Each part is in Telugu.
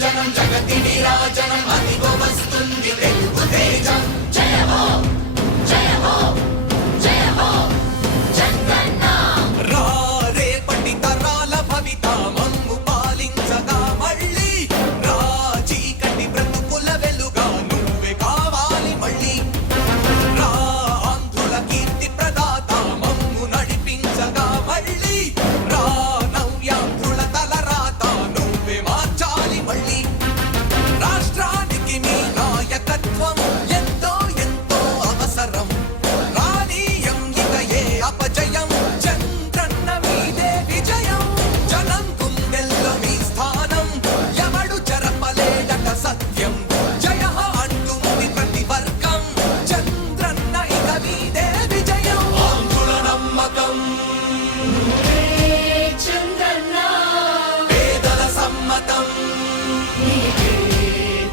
జనం జగతిని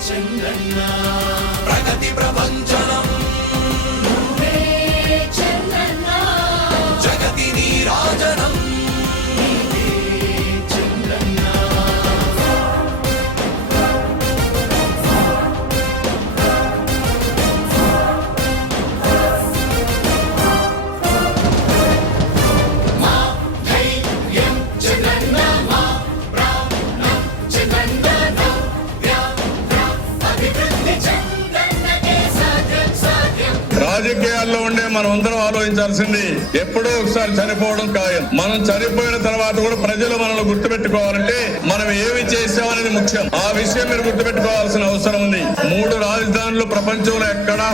చెంగన్న ప్రగతి ప్రపంచ రాజకీయాల్లో ఉండే మనం అందరం ఆలోచించాల్సింది ఎప్పుడో ఒకసారి చనిపోవడం ఖాయం. మనం చనిపోయిన తర్వాత కూడా ప్రజలు మనల్ని గుర్తుపెట్టుకోవాలంటే మనం ఏమి చేసామనేది ముఖ్యం. ఆ విషయం మీరు గుర్తుపెట్టుకోవాల్సిన అవసరం ఉంది. మూడు రాజధానులు ప్రపంచంలో ఎక్కడా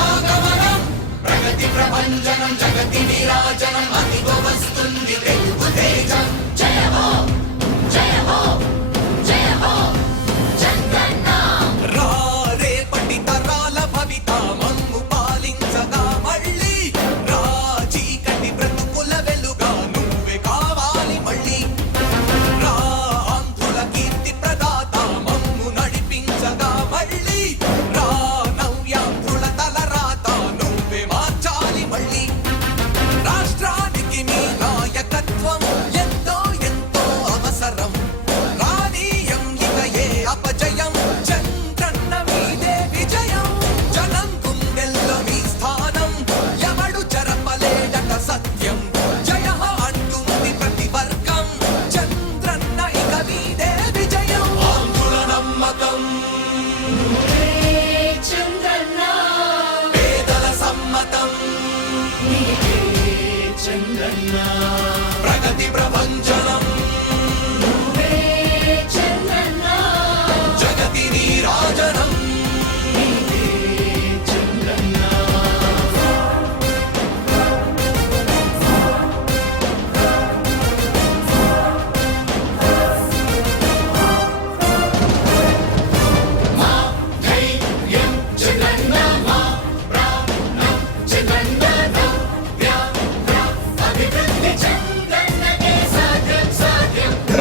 జగతి ప్రపంచనం జగతి విరాజనం అదిగో వస్తుంది తెలుగు తేజం. జయమో జయమో.